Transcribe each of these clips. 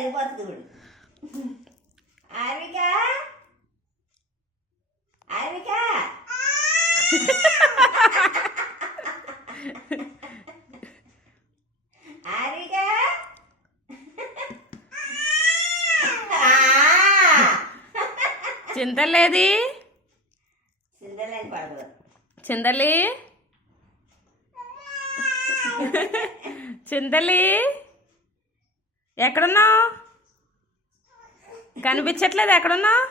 జరిగిపోతుంది ఇప్పుడు. ఆర్విక ఆర్విక ఆర్విక చింతలేది చింతలేని పడదు. చింతలి చింతలి ఎక్కడున్నావు? కనిపించట్లేదు. ఎక్కడున్నావు?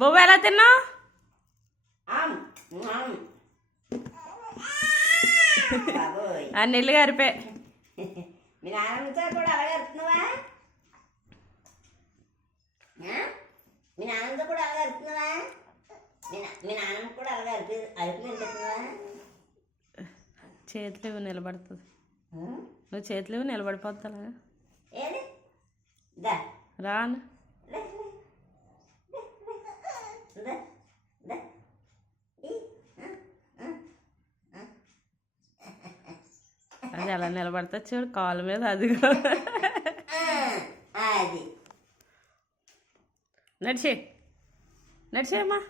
బొవ్వ ఎలా తిన్నావు? ఆ నీళ్ళు గారిపే. మీ నాన్నతో కూడా అలాగే అరుతున్నావా? మీ నాన్నతో కూడా అలాగే అరుతున్నావా? మీ నాన్న కూడా అలాగే అరుపులు తింటున్నావా? చేతులు నిలబడుతుంది. నువ్వు చేతులు నిలబడిపోతా ఏది రాను. అది ఎలా నిలబడతా చూడు, కాలు మీద. అదిగో అది నడిచేయమ్మా.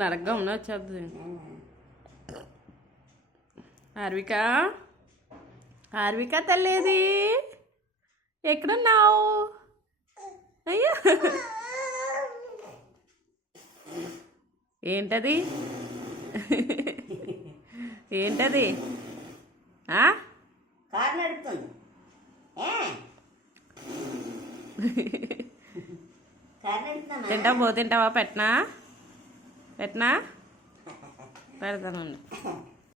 నరకం వచ్చేది. ఆర్విక ఆర్విక తల్లేది ఎక్కడున్నావు? అయ్యో ఏంటది? ఏంటది? కారు నడుపుతుంది. తింటావా? పెట్టనా పెడతానండి.